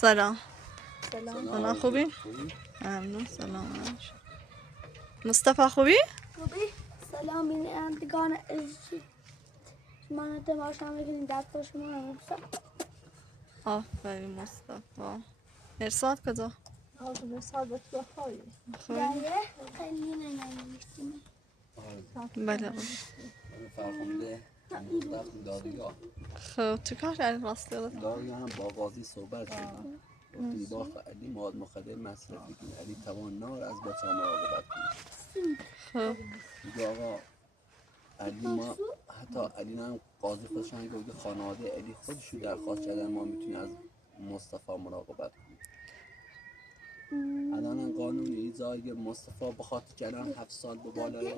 سلام. سلام خوبی؟ ممنون. سلام. مصطفی خوبی؟ سلام بینندگان عزیز. من تماشا میکنید در شما آفرین مصطفی. ارساد کجا؟ مرساد بخوری. خیلی نمی‌شیم. بله. فرخنده مصطفی دادگاه. خب چه کار کردی راستی؟ دادگاه هم با قاضی صحبت کردیم. گفتی با علی مواد مخدر مصرفی کنی، علی توان نار از بچه ها مراقبت کنی. خب میگه آقا علی ما حتی علی هم قاضی خودش هم گفته خانواده علی خودشو درخواست کردن ما میتونیم از مصطفی مراقبت کنیم. الان قانون ایزای مصطفی به خاطر جنان 7 سال به بالای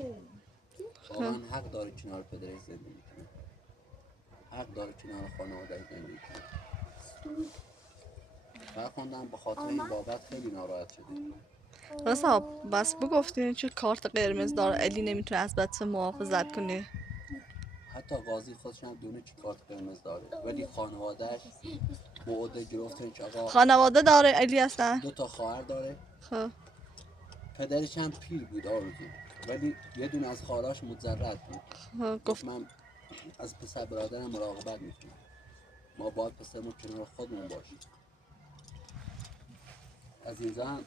واقعا حق داره کنار پدرش زندگی کنه، حق داره کنار خانواده زندگی کنه. فرخوندم به خاطر این بابت خیلی ناراحت شده. راستا بس بگفتین چه کارت قرمز داره علی نمیتونه از بچه محافظت کنه. حتی قاضی خودش هم دونه چی کارت قرمز داره، ولی خانوادهش موعده گرفتن که آقا خانواده داره علی هستن؟ 2 تا خواهر داره. خب پدرش هم پیر بود آرزو، ولی یه دونه از خواهراش متزرد بود. گفت من از پسر برادرم مراقبت میکنم، ما باید پسرمون کنار خودمون باشیم. از اینجا هم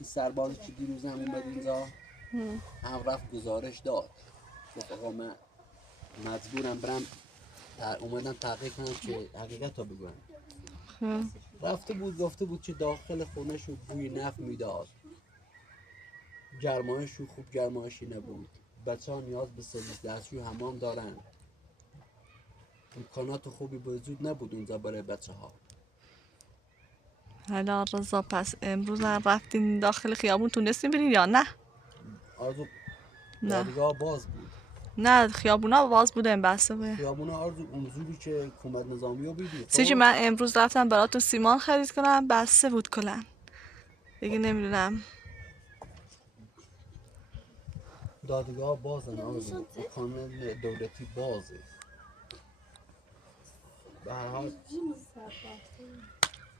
این سربازی که دیروز هم اومد اینجا هم رفت گزارش داد، گفت آقا من مجبورم برم اومدم تحقیق کنم که حقیقت رو بگویم. رفته بود گفته بود که داخل خونه شو بوی نفت میداد، گرمایش شو خوب گرمایشی نبود، بچه ها نیاز به سرویس دستشوی حمام دارن، امکانات خوبی به وجود نبود اونجا برای بچه ها. حالا رضا پس امروز هم رفتین داخل خیابون تونستین برین یا نه؟ آرزو نه دادگاه باز بود. نه خیابونا باز بودن بسته بود. خیابون آرزو اونجوری که حکومت نظامی رو بیدی چیزی من امروز رفتم براتون سیمان خرید کنم بسته بود کلا دیگه نمیدونم. دادگاه بازن آرزو، کانون دولتی بازه. به هر حال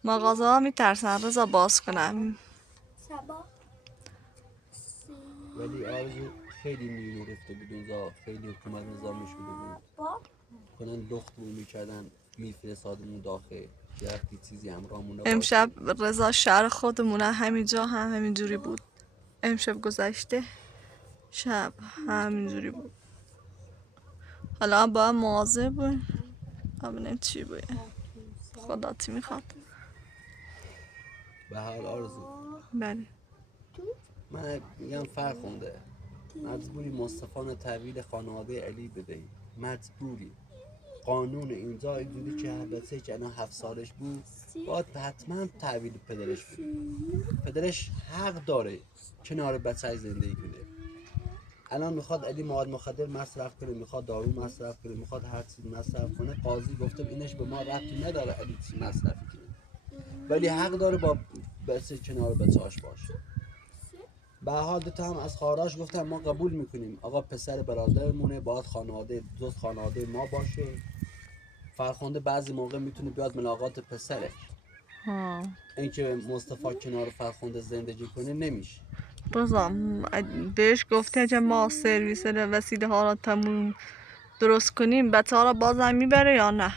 مغازه ها میترسن رضا باز کنم، ولی آرزو خیلی نیرو رفته بود اونجا، خیلی حکومت نظامی شده بود، کنن لخت بود میکردن میفرستادمون داخل که وقتی چیزی همراهمون نباشه. امشب رضا شهر خودمونه همینجا هم همینجوری بود. امشب گذشته شب همینجوری بود. حالا با مواظب بود ببینیم چی بود. خدا چی میخواد. به هر حال آرزو بله من میگم فرخنده مجبوری مصطفی تحویل خانواده علی بدهی، مجبوری. قانون اینجا اینجوری که بچه که الان 7 سالش بود باید حتما تحویل پدرش بده. پدرش حق داره کنار بچه زندگی کنه. الان میخواد علی مواد مخدر مصرف کنه، میخواد دارو مصرف کنه، میخواد هر چیز مصرف کنه، قاضی گفته اینش به ما ربطی نداره علی چی مصرفی کنه، ولی حق داره با بچه کنار بچه‌اش باشه. به حال دوتا هم از خواهراش گفتن ما قبول میکنیم آقا پسر برادرمونه، باید خانواده جز خانواده ما باشه. فرخنده بعضی موقع میتونه بیاد ملاقات پسرش، اینکه مصطفی کنار فرخنده زندگی کنه نمیشه. رضا بهش گفته که ما سرویس وسیله ها را تموم درست کنیم بچه ها را بازم میبره یا نه؟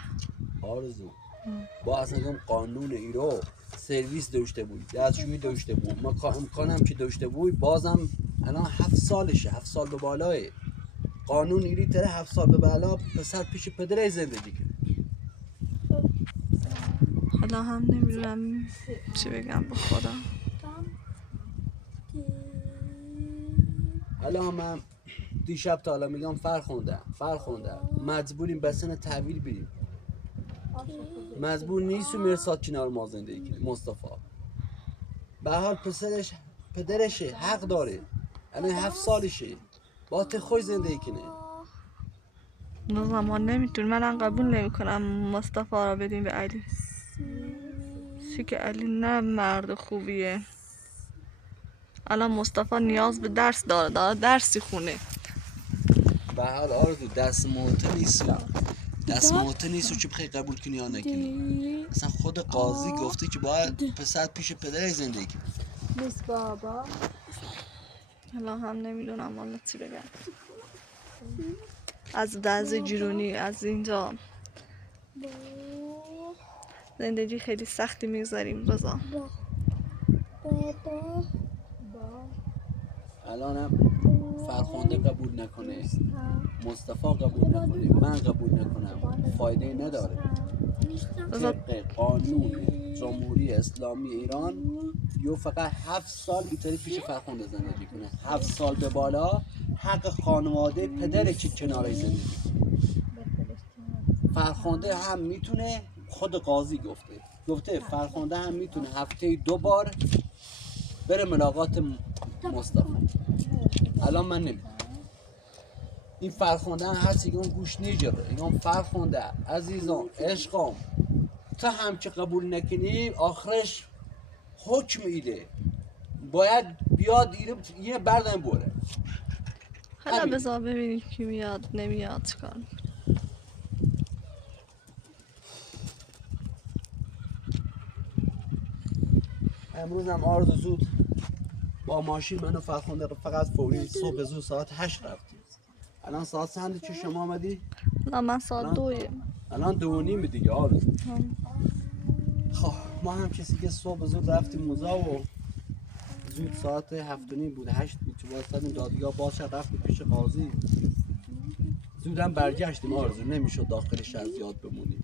آرزو با اصلا قانون ایرو سرویس داشته بود، دستشویی داشته بود، ما امکانم که داشته بود، بازم الان 7 سالشه، 7 سال به بالاه قانون ایری تره 7 سال به بالا پسر پیش پدر زندگی کنه. حالا هم نمیدونم چی بگم به خدا. حالا من دیشب تا حالا میگم فرخنده مجبوریم بسن تحویل بریم، مجبور نیست و مرساد کنار ما زندگی کنه. مصطفی به حال پدرشه حق داره، الان 7 سالشه با خوش زندگی کنه. نه زمان نمیتون من قبول نمیکنم مصطفی را بدیم به علی. چی که علی نه مرد خوبیه. الان مصطفی نیاز به درس داره درسی خونه. به حال آرزو دست موته نیست، دستماته نیست و چه بخوای قبول کنی یا نکنی. اصلا خود قاضی گفته که باید پسر پیش پدرش زندگی کنه. نیست بابا. حالا هم نمیدونم والا چی بگم. از دست جیرونی از اینجا زندگی خیلی سختی میگذاریم رضا. بابا. الانم فرخنده قبول نکنه، مصطفی قبول نکنه، من قبول نکنم، فایده نداره. طبق قانون جمهوری اسلامی ایران یو فقط 7 سال بیتاری پیش فرخنده زندگی کنه. 7 سال به بالا حق خانواده پدر که کنارش زندگی کنه. فرخنده هم میتونه، خود قاضی گفته فرخنده هم میتونه هفته 2 بار بره ملاقات مصطفی. الان من نمیدونم این فرخنده هست ایگان گوش نگیره. ایگان فرخنده عزیزان عشقام تا هم که قبول نکنی آخرش حکم ایده باید بیاد یه بردن بره. حالا بذار ببینیم کی میاد نمیاد چیکار میکنه. امروز هم آرزو زود با ماشین منو فرخنده فقط فوری صبح زود ساعت 8 رفتیم. الان ساعت چند چه شما آمدی؟ نه من ساعت 2. الان 2:30 دیگه آرزو. خب ما هم کسی که صبح زود رفتیم موزا و زود ساعت 7:30 بود 8 بود چه واسطیم دادگاه باز شد رفتیم پیش قاضی. زودم برگشتیم آرزو نمیشد داخل شهر زیاد بمونیم.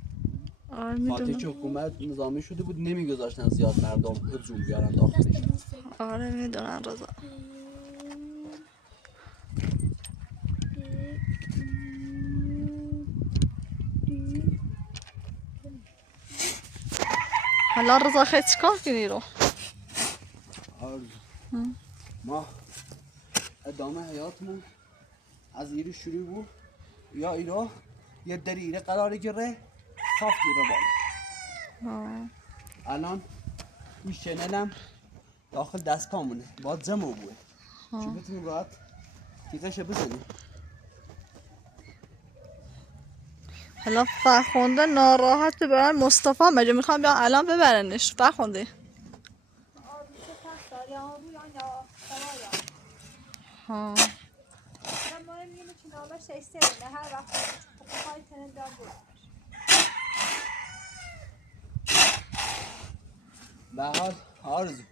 خاطر که حکومت نظامی شده بود نمیگذاشتن زیاد مردم هجوم بیارن داخل شهر. آره میدونم رضا. حالا رضا خیلی چیکار کنی رو؟ آرزو ما ادامه حیاتمون از ایرو شروع بود یا ایرو یه دری ایره قرار گره صاف گیره بالا. الان این شنلم داخل دستگاهمونه باید جمع بوده چون بتونیم راحت تیغش بزنیم. حالا فرخنده ناراحت برن مصطفی مگه میخوام بیان الان ببرنش فرخنده. ها به حال آرزو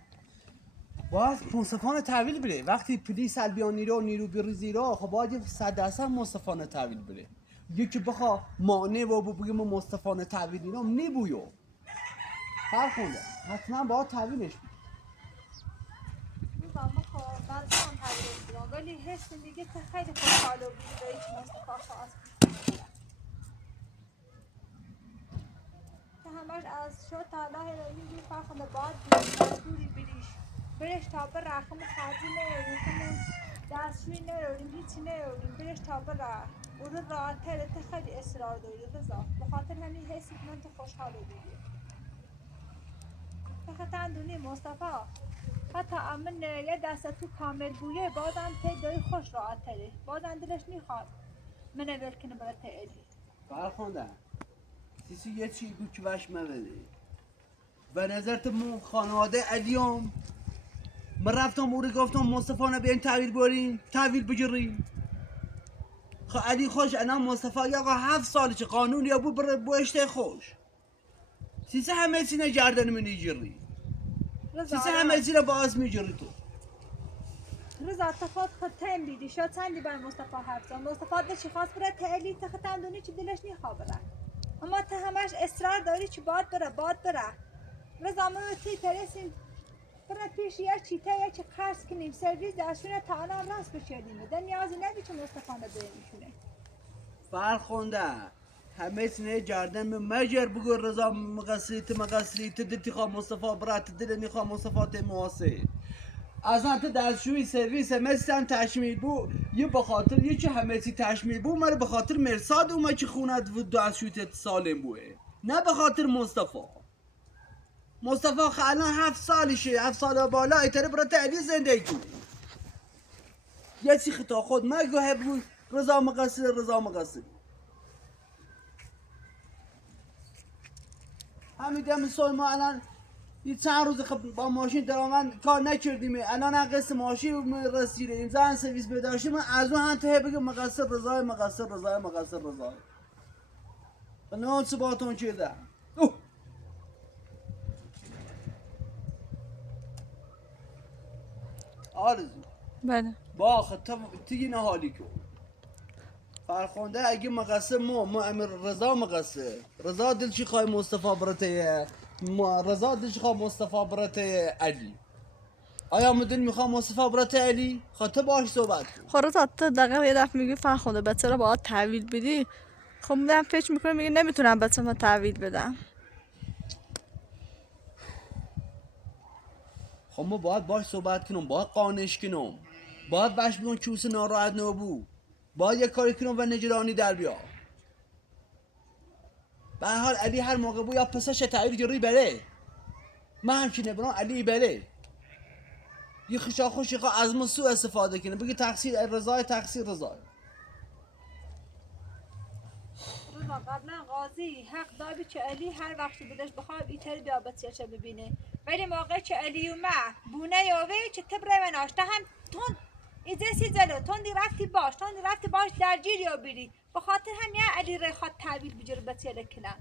باید مصطفانه تحویل بره. وقتی پلیس البیان نیرو بریزی رو خب باید 100% مصطفانه تحویل بره. یکی بخوا مانع و بگیم مصطفانه تحویل ایرام نبویو فرخنده حتما باید تحویلش بید. ولی حس میگه که خیلی خوشحاله بود به هیچ مصطفی خواست که همش از شد تا الله را میگی فرخنده باید مجبوری برش تا بر رخم خرجی نیاریم همون دستشوی نیاریم هیچی نیاریم برش تا بر رخ او رو راحت تره تا خیلی اصرار داری بذار بخاطر همین حسی که من تو خوشحاله بودی فقط اندونی مصطفی حتی امن یه دسته تو کامل بویه بازم پیدای خوش راحت تره بازم دلش میخواد من اول کنه برای تیلی فرخنده سیسی یه چی بود که وش مبده به نظرت من خانواده علیام من رفتم او رو گفتم مصطفانه بیاین تحویل بریم تحویل بگیریم. خب علی خوش انا مصطفی آقا 7 سالشه قانون یا بو اشته خوش سیسی همه سینه گردن من میگیری سیسی همه سینه باز میگیری تو رضا اتفاق خود تیم بیدی شد چندی بر مصطفی حرف زن مصطفی دلش خواست بره تهلی تختم دونی چی دلش نخواه بره اما تو همش اصرار داری چی باد بره رضا ما تی پرسیم بره پیش یه چیته یه چی قرص کنیم سرویس دستشونه تا آنها راست بشیدیم ده نیازی نبی چه مصطفی بره میشونه فرخنده همه سینه گردن من مجر بگو رضا مقصریت دلتی خواه مصطفی برات دل نخواه مصطفی تی مواسه اصلا تو دستشوی سرویس مثل تشمیل بو یه بخاطر یه چه همه چی تشمیل بو مره بخاطر مرساد اومد که خونه دستشوی سالم بوه نه بخاطر مصطفی الان 7 سالشه 7 سال بالا ایتره برای تعلیل زندگی کنه یه چی خطا خود مگه بگو رضا مقصر همین دم سال ما الان یه چند روز خب با ماشین درآمد کار نکردیم الان قسط ماشین رسیده امضا سرویس بداشتیم از اون هم ته بگم مقصر رضای نه اون ثباتون چیده آرزو بله با خطا تیگی نه حالی کن فرخونده اگه مقصر ما امیر رضا مقصر رضا دل چی خواه مصطفی برته رضا دل چی خواه مصطفی برته علی آیا مدل میخواه مصطفی برته علی خطا باش صحبت کن خب رضا تو دقیقا یه دفعه میگی فرخنده بچه رو باید تحویل بدی. خب من فکر میکنم میگه نمیتونم بچه ما تحویل بدم. خب ما باید باش صحبت کنم باید قانش کنم باید بش بیون چوس ناراحت نبو باید یک کاری کنم و نجرانی در بیا به هر حال علی هر موقع بو یا پسش تعییر جری بره من همچینه برام علی بره یه خشا خوشی خواه از ما سوء استفاده کنه بگی تقصیر رضای رضا قبلا قاضی حق داری که علی هر وقتی بدش بخواد ایتر بیا بچه ببینه ولی موقع که علی و بونه یاوه که تبره و ناشته هم تون ایزه سی جلو تون رفتی باش در جیر یا بری بخاطر هم یا علی ری خواد تحویل بجر بچه کنن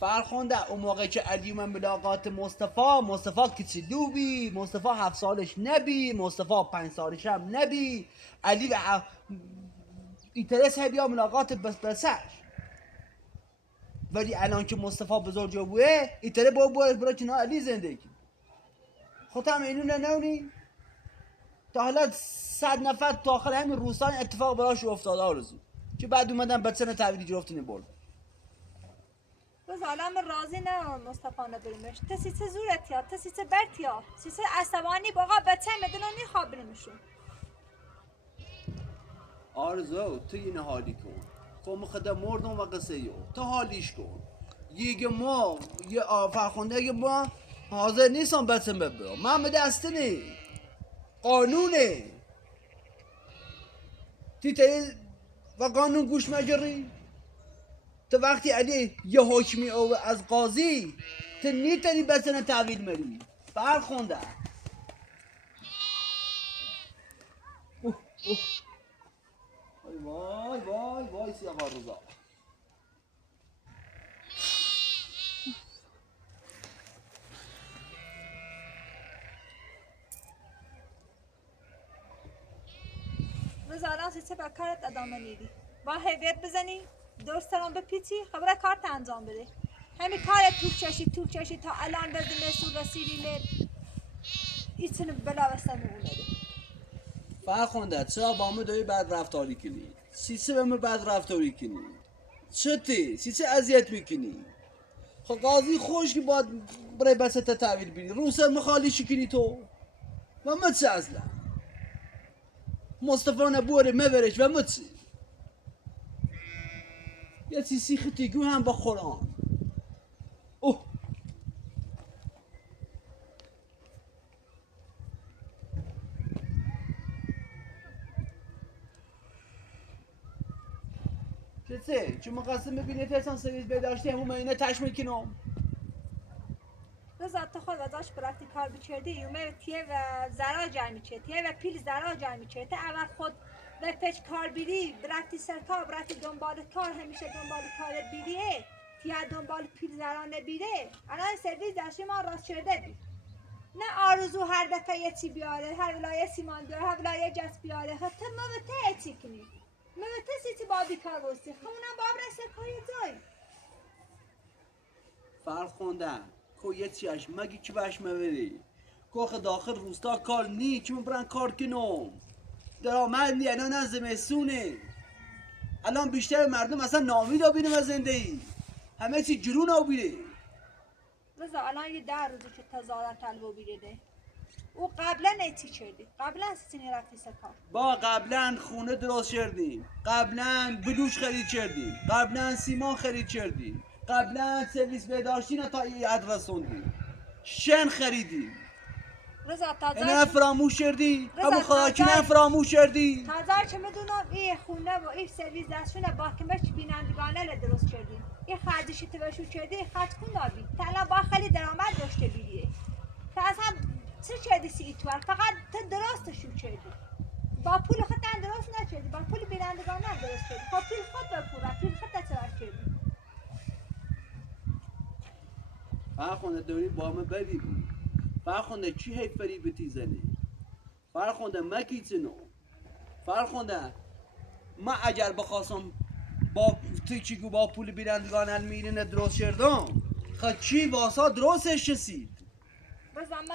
فرخونده اون موقع که علی من ملاقات مصطفی کچلو بی مصطفی 7 سالش نبی مصطفی 5 سالش هم نبی علی و اینترس بیا ملاقات بسش ولی الان که مصطفی بزرگ جو بوه اینتره برای کنار علی زندگی خود هم اینو ننونی تا حالا 100 نفر تا آخر همین روستان اتفاق براش افتاده آرزو که بعد اومدن بچه تحویلی جرفتونی برد بس حالا من راضی نه مصطفی نبریمش تسی چه زورت یا تسی چه برت یا سیسه عصبانی باقا بچه مدنونی خواب بریمشون آرزو تو اینه حالی کن خب خدا مردم و قصه یو تو حالیش کن یه ما یه فرخونده یه ما حاضر نیستم بچم ببرم من به دستنی قانونه تی و قانون گوش مجری تو وقتی علی یه حکمی او از قاضی تو نیتری بچنه تحویل مری فرخونده وای سی آقا رضا رضا الان سیسه با کارت ادامه میدی با هیویت بزنی درست سران بپیچی خبره کارت انجام بده همین کارت طول چشی تا الان بزنی سور رسیدی ایتون بلا وستمون ندی فرخونده چرا با همه داری بد رفتاری کنی سیسه به من بد رفتاری کنی چطی سیسه اذیت میکنی خب قاضی خوش که باید برای بسته تحویل بیدی روسر مخالیشی کنی تو و مچه اصلا مصطفی نبوره مبرش و مچه یه سیسی خطیگو هم با قرآن اوه چه؟ چون مقصد ببینه ترسان سرویس بداشته همون اینه تشمیل کنم رضا تو خود ازش برفتی کار بچردی یومه تیه و زرا جای چه تیه و پیل زرا جای چه تا اول خود و پیچ کار بیری برفتی سرکار برفتی دنبال کار همیشه دنبال کار بیریه تیه دنبال پیل زرا نبیره الان سرویس داشتی ما راست شده بی نه آرزو هر دفعه یه چی بیاره هر ولایه سیمان بیاره هر ولایه جس بیاره حتی موته چی کنی موته سیتی با بیکار بستی خمونم باب رسه کاری جای فرخوندن کو یه چیش مگی که بهش مبری کو داخل روستا کار نی که من برن کار کنم درآمد نی الان زمستونه الان بیشتر مردم اصلا نامیدا بینم از زندگی همه چی جرون او بیره رضا الان یه 10 روزی که تظاهرات طلبو بیره او قبلا ایتی کردی قبلا سینی رفتی سکار با قبلا خونه درست کردیم قبلا بلوش خرید کردیم قبلا سیمان خرید کردیم قبلا سرویس بهداشتی تا ید رسوندیم شن خریدیم رضا اینا فراموش کردی همون خاکینه فراموش کردی تازه چه میدونم این خونه و این سرویس دستشونه با که مش بینندگانه درست کردیم این خرجشی تو بشو کردی خرج کن نابی تا الان با خیلی درآمد داشته بیدیه تا اصلا چه کردی سی ایتوار فقط تو درستشو کردی با پول خود درست نکردی با پول بینندگانه درست کردی با پول خود بپورا پول خود تچرا کردی فرخنده داری با همه بدی بود فرخنده چی هی فریبتی زنی فرخنده مکیتنو فرخنده من اگر بخواستم با تیچی با پول بیرندگان المیرین درست کردم خب چی واسا درستش رسید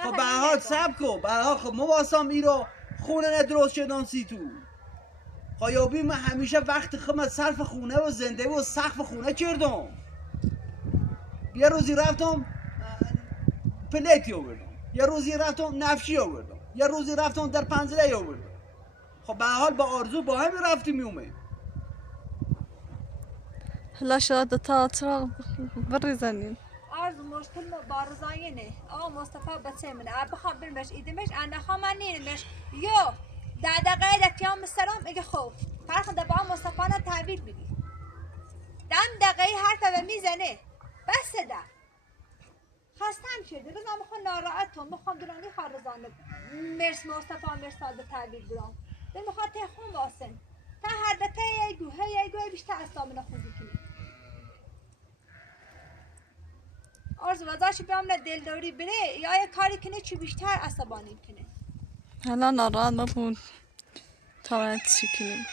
خب به حال سب کن به حال خب ما واسام ای رو خونه درست کردم سی تو خیابی من همیشه وقت خمت صرف خونه و زنده و سقف خونه کردم یه روزی رفتم پلیتی آوردم یه روزی رفتم نفشی آوردم یه روزی رفتم در پنجره آوردم خب به حال با آرزو با هم رفتیم میومه حالا شاید تا چراغ بریزنین آرزو مشکل با رضایه نه آقا مصطفی بچه منه بخوام برمش ایدمش انا خواهم نیرمش یو در دقیقه دکیام سلام اگه خوب فرخنده با هم مصطفی نه تحویل بگی دم دقیقه حرف به میزنه بس ده خستم شده بزن میخوام ناراحتم میخوام دورانی خارزانه مرس مصطفی مرس ساده تحویل برام به میخواد تخون واسن تا هر دفعه یه گوه بیشتر اصلا خوندی کنی آرزو وزاش بیام نه دلداری بره یا یه کاری کنه چی بیشتر عصبانی کنه حالا ناراحت نبود تا باید چی کنیم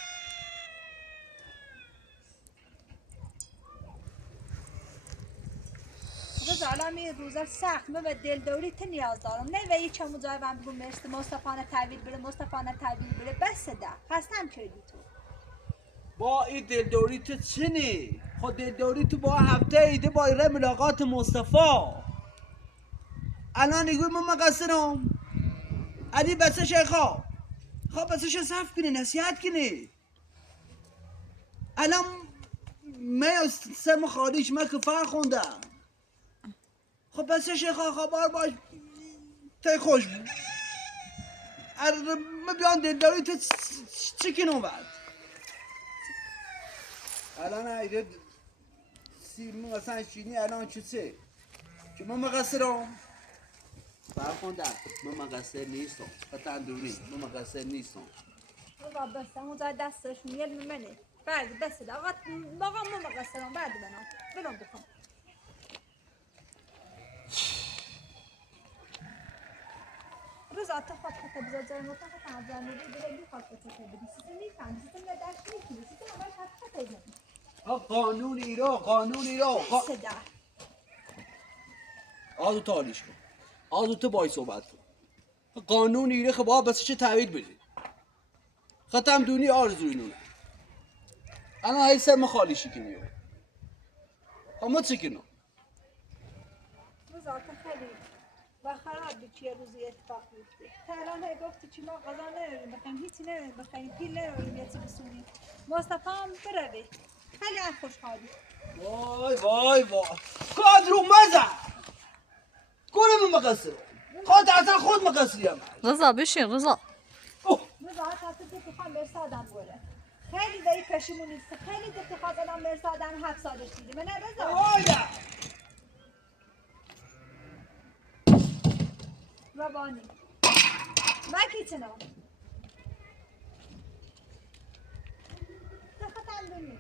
رضا الان می روزا سخت من به دلداری تو نیاز دارم نه و یه چمو جای من بگو مصطفی نه تحویل بره مصطفی نه تحویل بره بس ده خستم شدی تو با این دلداری تو چنی خود دلداری تو با هفته ایده با ایره ملاقات مصطفی الان نگوی من مقصرم علی بسه شیخا خواه بسه صف کنی نصیحت کنی الان من سرم خالیش من که فرخوندم خب بسه شیخا خبر باش تی خوش بود من بیان دلداری تو چی کنم بعد الان ایده سیرمون اصلا شینی الان چه که من مقصرم فرخوندم من مقصر نیستم قطعا دونی من مقصر نیستم رضا بس اون جای دستشون یه منه بعد بس ده آقا ما مقصرم بعد برام بکن رضا تو خود خود بذار جای ما تو خود هم جای بره بی خود خود بدی سیستم میفهمی سیستم نداشت میکنی سیستم همش خود خود بدی قانون ایران بس ده آزو تالیش کن آزو تو بای صحبت کن قانون ایره خب بس چه تعویل بدی ختم دونی آرزو اینونه الان های سر مخالیشی کنی اما چی کنم رضا تو خیلی و خراب بی چیه روزی اتفاق میفته تا الان هی گفتی چی ما غذا نریم بخوایم هیچی نریم بخوایم پیل نریم یه چی بسونیم مصطفی هم بروی خیلی هم خوشحالی وای کادرو مزه کنه من مقصرم خود اصلا خود مقصریم رضا بشین رضا رضا تا تو بخوام مرسادم بره خیلی دایی پشیمونی خیلی دفت خواستم مرسادم 7 سالش دیدی من رضا روانی مکی چنان تختم دونی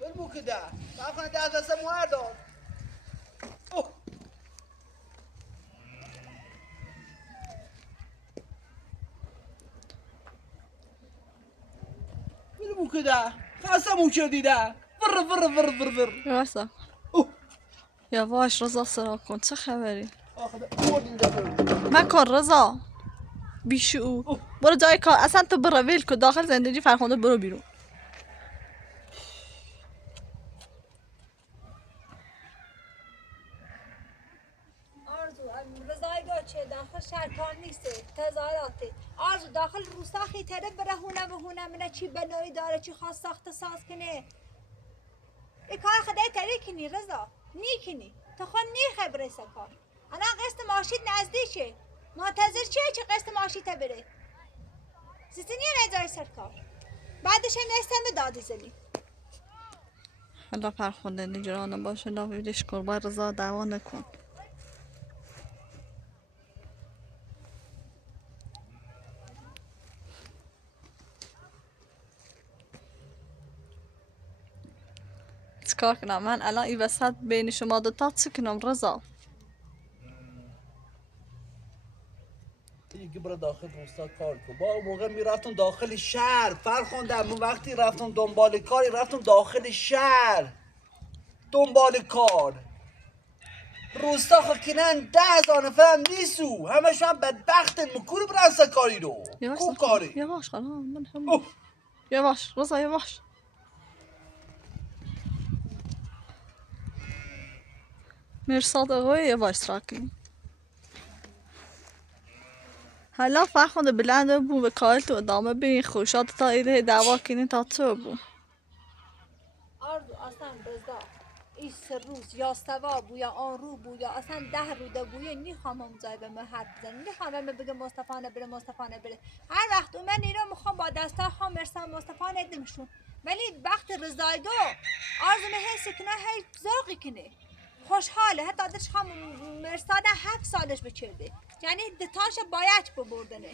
بلمو که ده بخواه ده دست موهر داد بلمو که ده خواستمو کردی ده ور یواسا یواش رضا سرا کن چه خبری مکن رضا بیشعور برو جای کار اصلا تو برو ویل کن داخل زندگی فرخنده برو بیرون آرزو رضایگاه چه داخل شهرکار نیسته تظاهراته آرزو داخل روستاخی تره بره هونه منه چی بنایی داره چی خواست ساخت ساز کنه ای کار خدای تری کنی رضا نی کنی تو خود نی خبره سکار الان قسط ماشید نزدیکه، منتظر چیه که قسط ماشیت بره؟ سیستینی رضای سرکار بعدش هم نستن به دادی زنی. حالا فرخنده نگران باشه لاویدش کن با رضا دعوا نکن. چیکار کنم من الان این وسط بین شما دوتا چی کنم رضا؟ دیگه برو داخل روستا کار کن. با اون موقع میرفتم داخل شهر فرخنده، من وقتی رفتم دنبال کاری رفتم داخل شهر دنبال کار. روستا خاکنن 10,000 نفرم نیستو، همشون هم بدبختن مکور برنسا کاری رو. یواش کو ساکن کاری یواش خلاص من هم اوه. یواش رضا یواش. مرساد آقای یواش ساکن. حالا فرخنده بلنده بو به کار تو ادامه بین خوشات تا ایده دعوا کنی تا تو بو. آرزو اصلا رضا این 3 روز یا سوا بو یا آن رو بو یا اصلا 10 روده بویه نیخوام هم جای به من حرف بزنی، نیخوام به من بگه مصطفی نبره مصطفی نبره. هر وقت من اینو میخوام با دستا خام مرسم مصطفی ندیمشون، ولی وقت رضای دو آرزو حسی کنه هی ذوقی کنه خوشحاله. حتی دلش خام مرساد 7 سالش بچرده، یعنی دتاش باید ببردنه.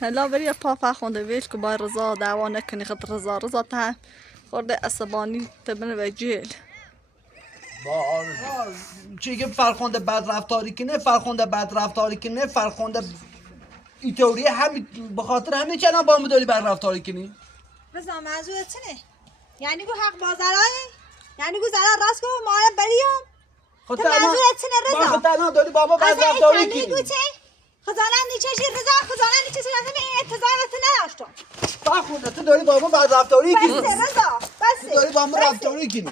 حالا بری پا فرخنده ویش که با رضا دعوا نکنی خاطر رضا تا خورده عصبانی تبنه و جیل. با آرزو چیگه فرخنده بد رفتاری کنه، فرخنده بد رفتاری کنه، فرخنده این تئوری همین به خاطر همین چنان با هم داری بد رفتاری کنی. رضا منظورت چنه؟ یعنی گو حق بازرای؟ یعنی گو زرا راست گو ما رو بریم؟ خود تو منظورت چنه رضا؟ خود تنها داری با ما بد اصلا رفتاری این کنی. گو چه؟ خزانه نیچشی رضا خزانه نیچشی رفتم این انتظارت نداشتم. فرخنده تو داری با ما بد رفتاری کنی. بسه رضا تو بسه داری با ما بسه. رفتاری کنی.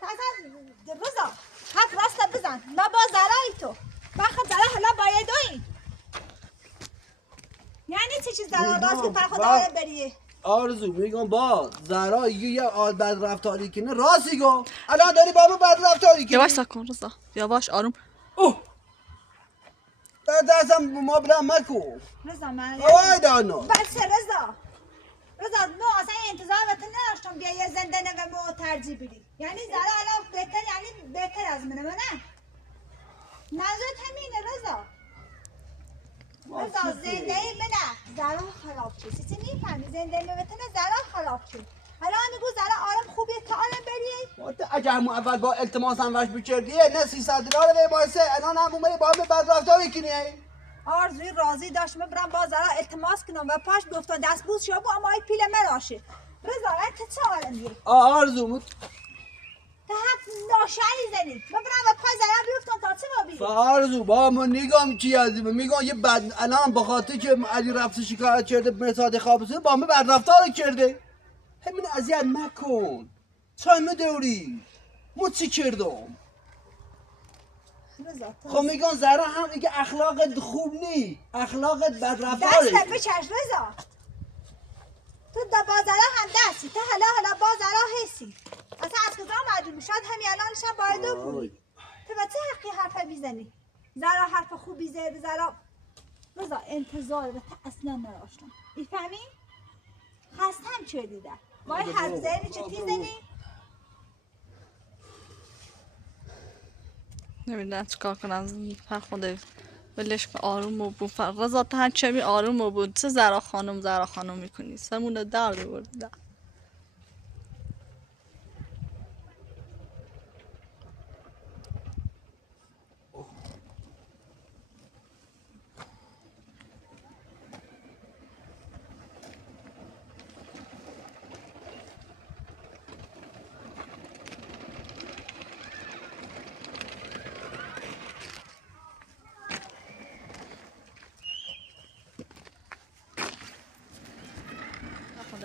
تو اصلا رضا حق راست بزن ما با زرای تو بخد زرا حالا باید دوین. یعنی چه چیز زرا راست که پر خدا رو بریه؟ آرزو میگم با زرا یه آد بد رفتاری کنه راستی گو الان داری با ما بد رفتاری کنی. یواش ساکن رضا یواش آروم. اوه دستم ما برم مکو. رضا من وای دانو بسه رضا نو اصلا انتظارت نداشتم بیا یه زندانه و مو ترجیح بدی. یعنی زرا الان بهتر یعنی بهتر از منه نه؟ منظورت همینه رضا. رضا زنده منه زرا خراب شد. چیزی میفهمی زنده منه زرا خراب شد. حالا میگو زرا آرام خوبیه تا آرام بریه؟ اگه همون اول با التماس هم وش بچردیه نه 300 دلار به مایسه الان هم اومدی با هم بد رفتاری کنی. آرزوی راضی داشت برم با زرا التماس کنم و پاش گفتن دست بوس شو اما ای پیل مراشه. رضا انت چه آرمیه؟ آرزو تا حق ناشری زنید من برم و پای زرا بیفتم تا چه با بیره؟ آرزو با ما نگام چی عزیزم میگم یه بد الان به خاطر که علی رفت شکایت کرده مرساد خوابسه با ما بد رفتاری کرده. همین اذیت نکن چای مدوری مو چی کردم. رضا خب میگن زهرا هم میگه اخلاقت خوب نی اخلاقت بد دست رفتاره. بچش رضا تو دا با زرا هم دستی تو حالا با زرا حسی اصلا از کجا معلوم شد همین الانش هم باید بودی تو به چه حقی حرف میزنی؟ زرا حرف خوبی زده زرا رضا انتظار به تو اصلا نداشتم میفهمی؟ خستم چه دیدم وای حرف زنی چه تیزنی؟ نمیدونم چیکار کنم فرخنده ولش که آروم بود رضا تا چمی آروم بود چه زرا خانم میکنی سرمون درد برد.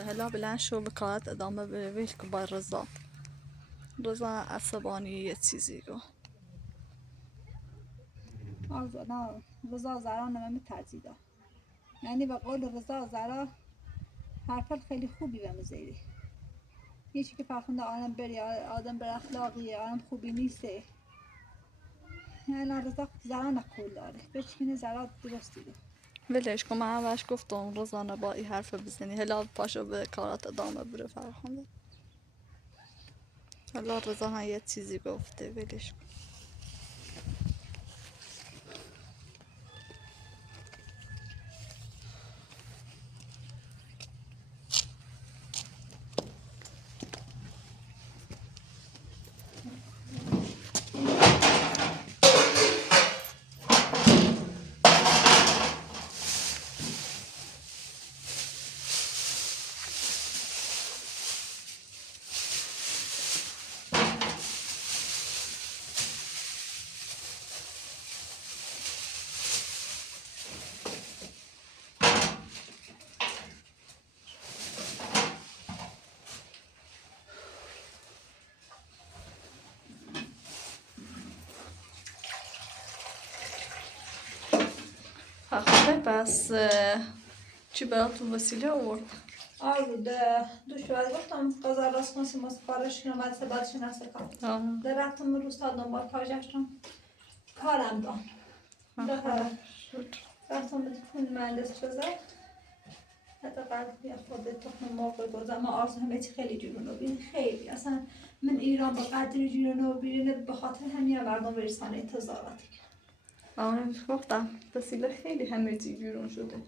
حالا بلند شو به کارت ادامه بده ویل که با رضا عصبانی یه چیزی گو. آرزو نه رضا زرا نمه ترجیده یعنی به قول رضا زرا حرفت خیلی خوبی به مزیدی هیچی که فرخنده آدم بری آدم بر اخلاقیه آدم خوبی نیسته یعنی رضا زران قول داره بچینه زرات درستی ده ولش کن، من همش گفتم روزانه با این حرف بزنی، هلا پاشو به کارات ادامه بره فرخنده. حالا رضا هم یه چیزی گفته، ولش کن. فرخنده پس چی براتون وسیله آورد؟ آرود دو شوید گفتم قضا راست کنسی ما سفارش کنم بعد بعدش نسه کار در رفتم روستا دنبال کار گشتم کارم دان رفتم به پول مهندس رضا حتی قلب بیا خودت تخم مرغ بگذارم ما آرزو همه چی خیلی جورونو بین خیلی اصلا من ایران با قدری جورونو بینه به خاطر همین مردم برسانه انتظاراتی گفتم وسیله خیلی همه چی جورون شده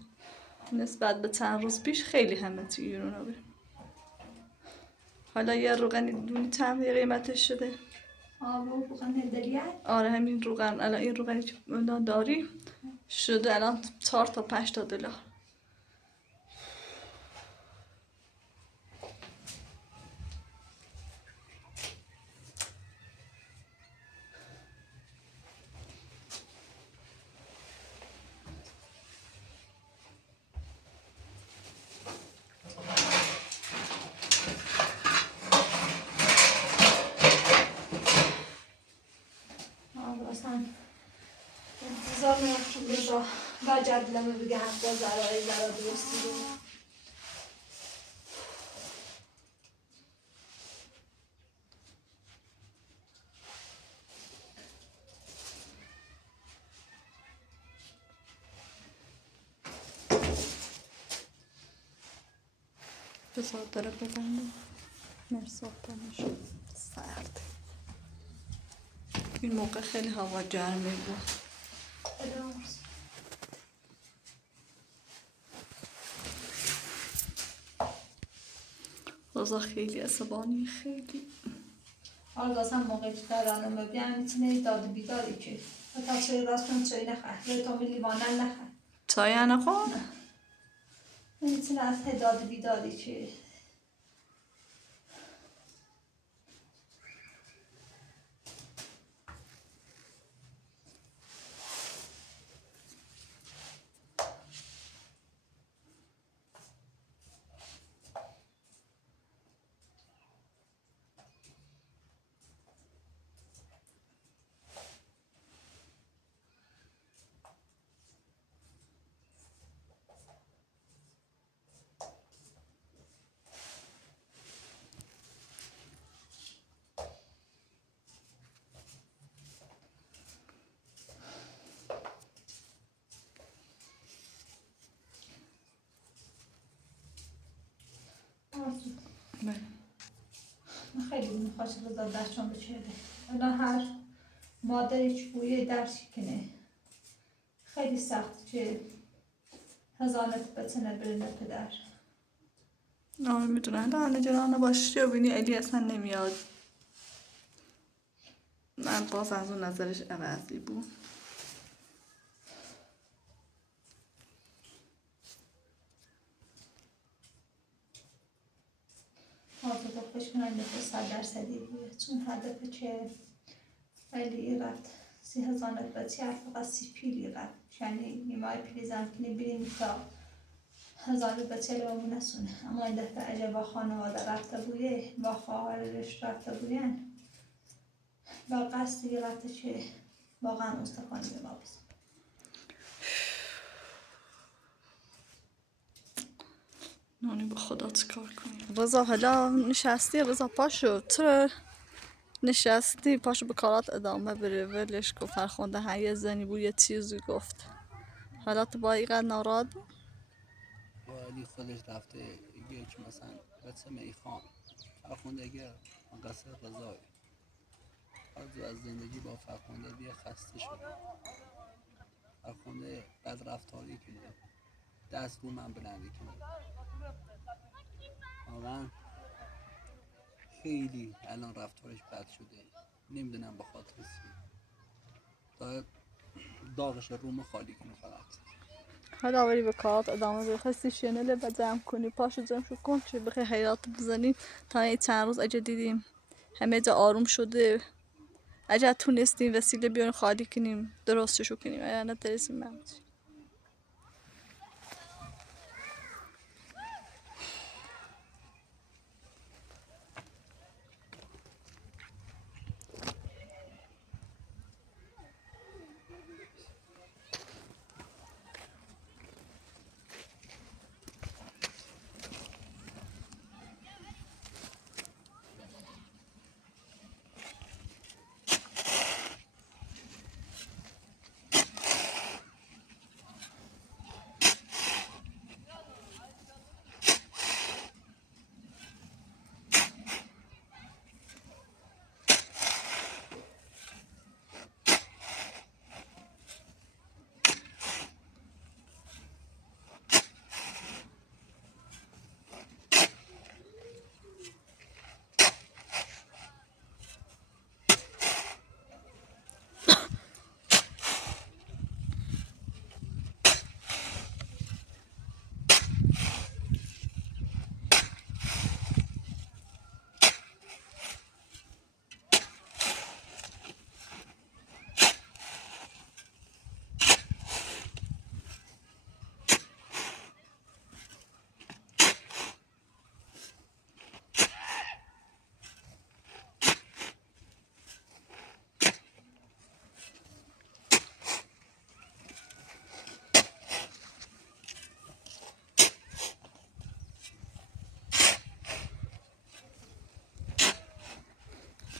نسبت به چند روز پیش، خیلی همه چی جورون شده. حالا یه روغنی دونی چند قیمتش شده؟ روغن دلیه؟ آره همین روغن، الان این روغنی که الان داری شده الان 4 تا 5 تا دلار. اصلا انتظار میرفتم رضا و جدلمه بگه حتی زرای زرا درستی رو بذار داره ببندم مرساد تماشا سرد. این موقع خیلی هوا گرمه بود. روزا خیلی عصبانی، خیلی آرز اصلا موقعی که دارانمه بیان میتونه داد بیداری که تا چایی راست کن چایی نخواه روی تا میلی بانن نخواه چای نخون؟ میتونه از داد بیداری که من خیلی میخواست رضا دستشان بچهده اونا هر مادری که بویه درسی کنه خیلی سخت که هزانت بتنه برنه پدر میدونن دانه جرانه باشی و بینی الی اصلا نمیاد. من باز از اون نظرش عوضی بود. آزاده خوش کنن به 100% بوده چون هدف که خیلی رفت 30,000 بچه فقط 30 پیلی رفت یعنی نیمای پیلی زمکنی بریم تا 1000 بچه رو نسونه اما این دفعه اگه با خانواده رفته بوده با خواهرش رفته بودن با قصدی رفته که واقعا استخوانی به ما بزن نانی با خدا چه کار کنیم؟ رضا حالا نشستی، رضا پاشو چرا نشستی پاشو به کارات ادامه بره ولش کن. فرخنده ها یه زنی بود یه چیزی گفت حالا تو با اینقدر ناراحت بود. ولی خودش رفته یک مثلا بچه میخوان فرخنده اگر قصر غذای از زندگی با فرخنده بیا خسته شده. فرخنده بد رفتاری کنه دست رو من بلندی کنه واقعا خیلی الان رفتارش بد شده نمیدونم به خاطر چیه باید داغش رومو خالی کنه فقط. حالا ولی به کارات ادامه بده. خواستی شنل به جمع کنی پاشو جمع شو کن چه بخی حیات بزنی تا این چند روز اجا دیدیم همه جا آروم شده اجا تونستیم وسیله بیاریم خالی کنیم درستشو کنیم اگر نه درستیم ممچی.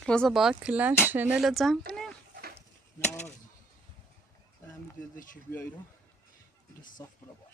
روزا باید کلن شنل جمع کنیم. نه همین دیده که بیایی رو بیده صاف برا بار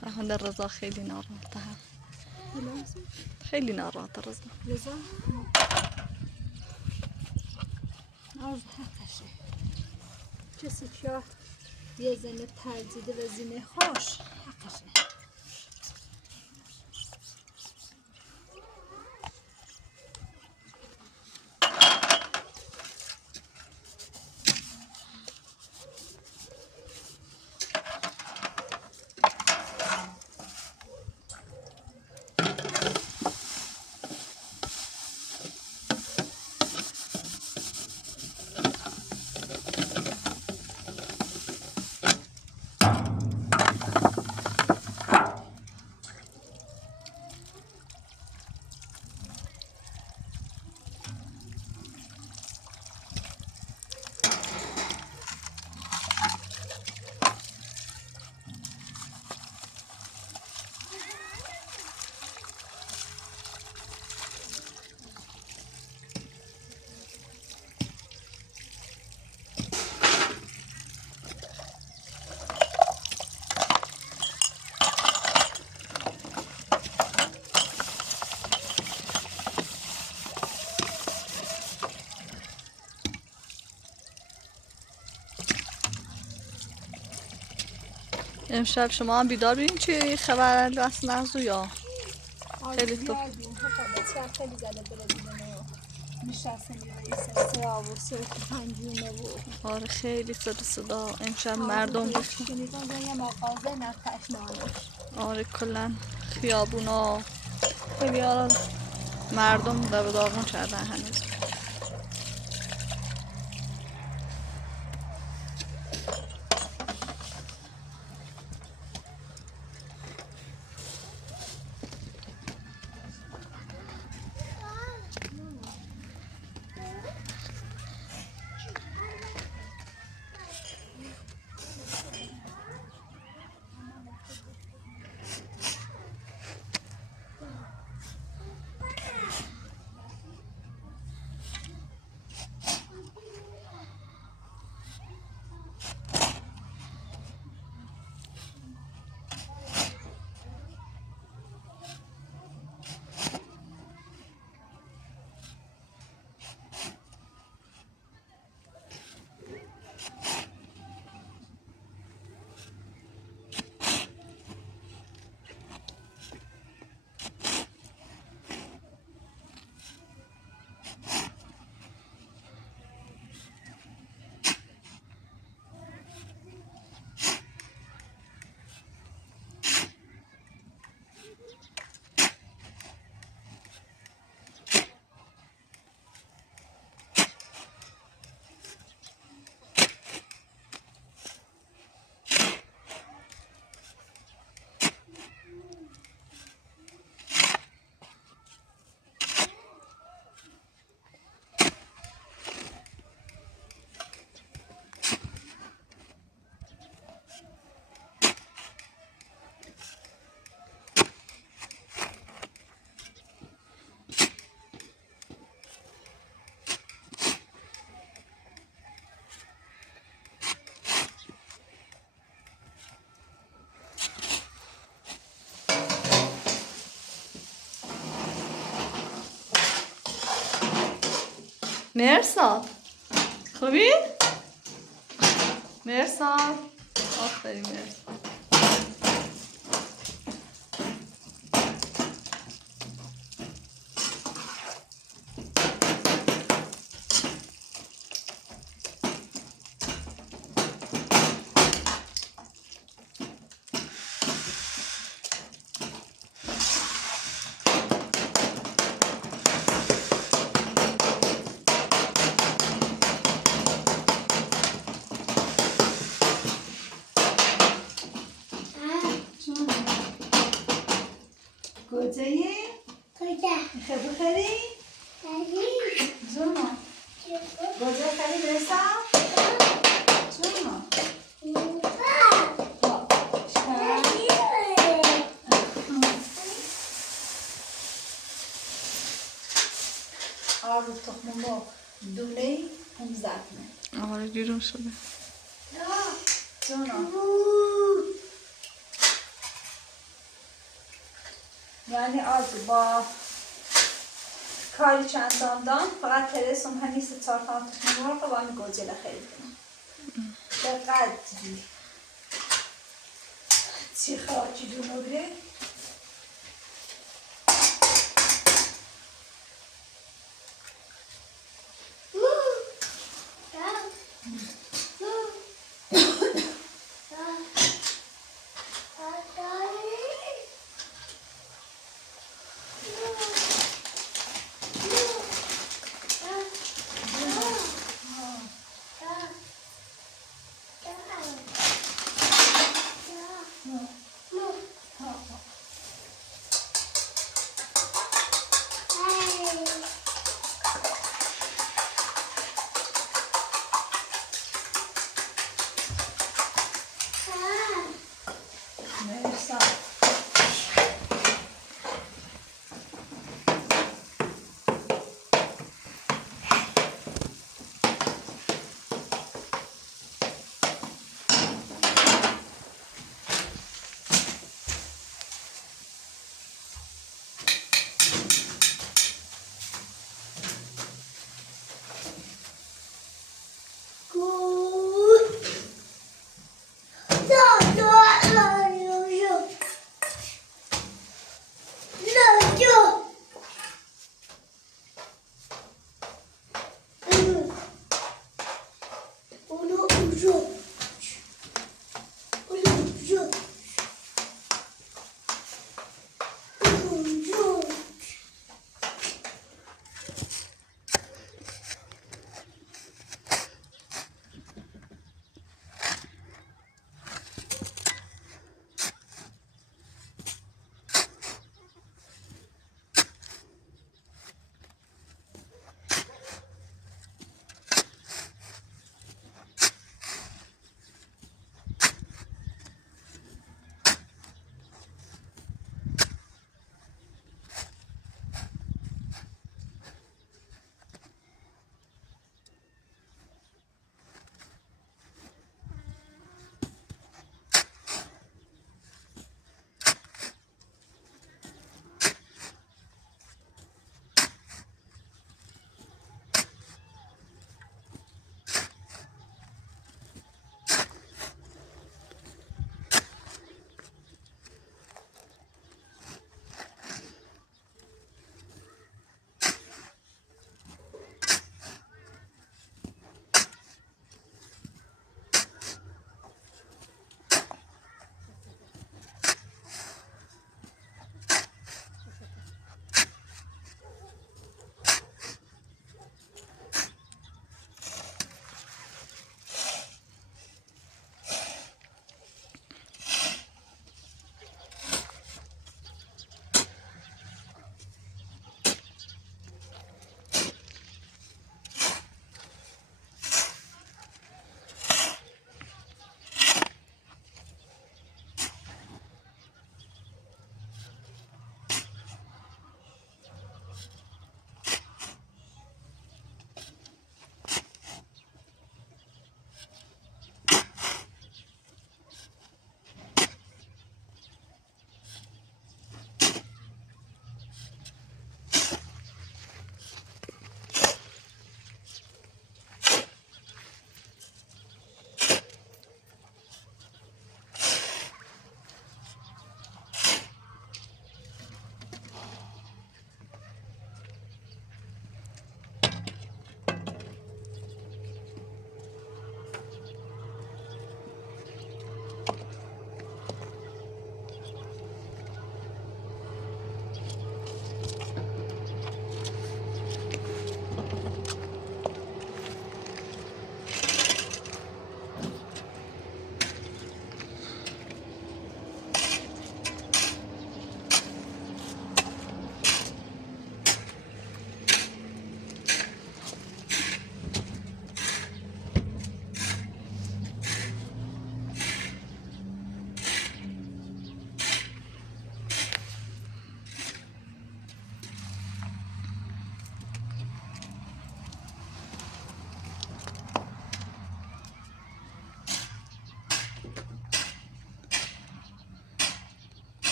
فرخنده رضا خیلی ناراحته خیلی ناراحته رضا. رضا عرض حقشه کسی که یه زن ترزیده و زینه خوش حقشه. امشب شما هم بیدار بودین چی خبر دست نغزو یا خیلی خوب. خیلی زده بره دیدنه و نشستنی رئیس سیا و سوی پنجونه و آره خیلی صدا امشب مردم گفتن. شنیدم یه مغازه نفتش نانش. آره کلا خیابونا خیلی مردم دو داغون کردن هنوز. مرساد خوبی؟ مرساد آفرین مرساد. گوجه‌ای؟ میخوای بخری؟ جونا گوجه خری برسم؟ جونا آرو تخم مرغ دونه 15 تومن. آره گیرون شده. جونا یعنی آرزو با کاری چندان دان فقط ترسم همین 3-4 تا تخم مرغ با همین گوجه خرید کنم. دقیقاً چی خواهی جونو بره؟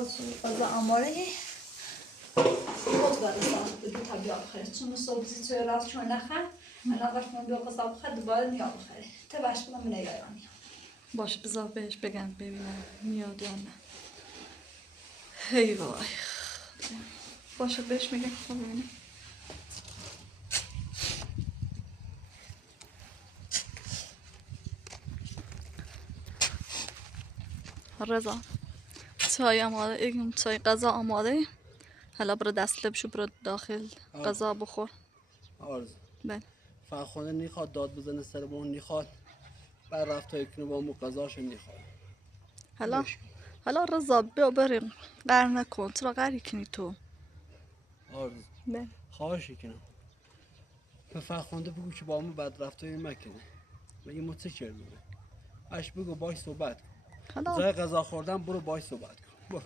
آرزو غذا آماده خود برای ساعت بگی طبیعت بخیر چون صبحی توی راست چون نخور الان باش من دو قصاب بخیر دوباره نیا بخیر تا باش کنم نگرانی باشه بذار بهش بگم ببینم میاد یا نه. هی وای. باشه بهش میگم خب ببینم. رضا چای آماده این چای غذا آماده. حالا برو دست لبشو برو داخل غذا بخور. آرزو بله فرخنده نیخواد داد بزنه سرمون نیخواد بعد رفت تا کنه با مو قضاشو نیخواد حالا حالا رضا بیا بریم قهر نکن چرا قهری کنی تو. آرزو بله خواهش کنم به فرخنده بگو که با مو بد رفتاری مکنه مگه مو چه کردونه اش بگو باش صحبت کن حالا جای غذا خوردن برو باش صحبت کن برو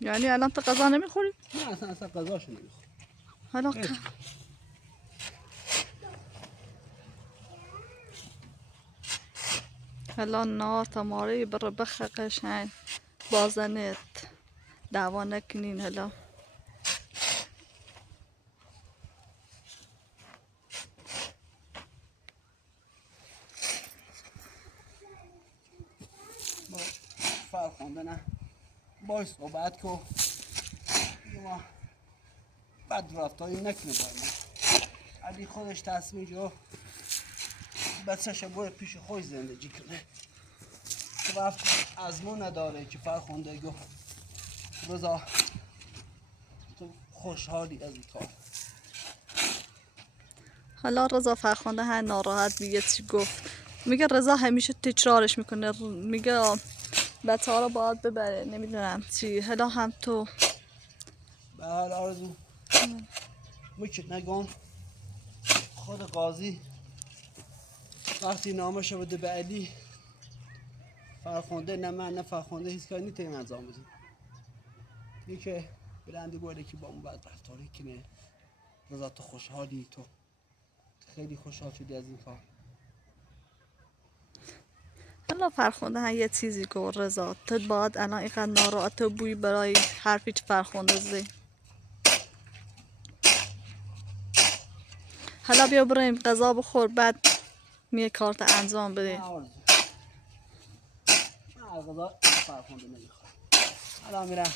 یعنی الان تو غذا نمیخوری؟ نه اصلا غذاشو نمیخواد حالا حالا نار تماره برو بخه قشنگ بازنت دعوا نکنین. حالا فرخنده نه باش صحبت کن ما بد رفتاری نکنه با ما علی خودش تصمیم جو بچه‌ش باید پیش خود زندگی کنه که رفت از ما نداره که فرخنده گفت رضا تو خوشحالی از این کار. حالا رضا فرخنده هر ناراحت میگه چی گفت میگه رضا همیشه تکرارش میکنه میگه بچه ها رو باید ببره نمیدونم چی. حالا هم تو به حال آرزو میکت نگم خود قاضی وقتی نامش بده به علی فرخنده نه من نه فرخنده هیچ کاری نیتیم انجام بدیم این که بلندی باید که با اون بد رفتاری کنه رضا تو خوشحالی تو خیلی خوشحال شدی از این کار. حالا فرخنده هم یه چیزی گفت رضا تو باید الان اینقدر ناراحت و بوی برای حرفی که فرخنده زی. حالا بیا بریم غذا بخور بعد میه کارت انجام بده. نه آرزو من از غذا فرخنده نمیخوام الان میرم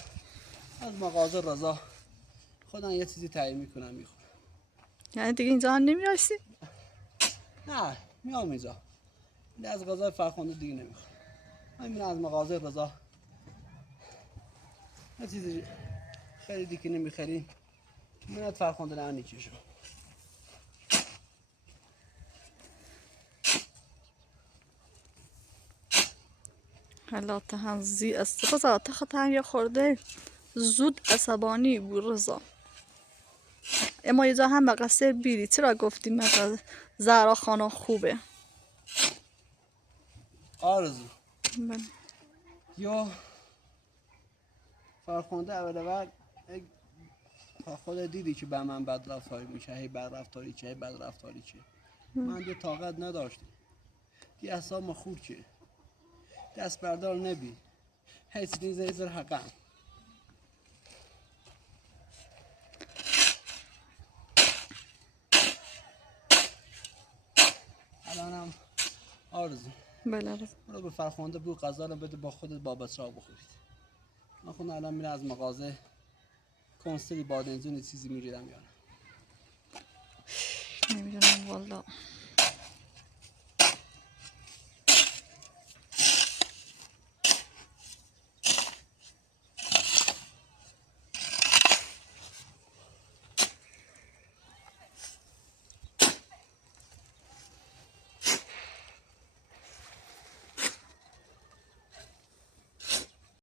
از مغازه رضا خودم یه چیزی تهیه میکنم میخورم. یعنی دیگه اینجا هم نمیرسی؟ نه میام اینجا ولی از غذای فرخنده دیگه نمیخوام من میرم از مغازه رضا یه چیزی خریدی که نمیخریم منت فرخنده نه نیکیشو. حالا تا هم زی است رضا تا خطر یه خورده زود عصبانی بود رضا. اما یه جا هم مقصر بیری چرا گفتی مقصر زهرا خانم خوبه. آرزو بله. یا فرخنده اول خود دیدی که به من بد رفتاری میشه هی بد رفتاری چه هی بد رفتاری چه من دیگه طاقت نداشتم دیگه اعصابم خورد که دست بردار نبی هیچ نیزه ایزر حقم الانم آرزو بله رضا. برو به فرخنده بگو غذا رو بده با خودت با بچه‌ها بخورید من خودم الان میرم از مغازه کنسلی بادمجون چیزی میگیرم یا نه نمیدونم والا.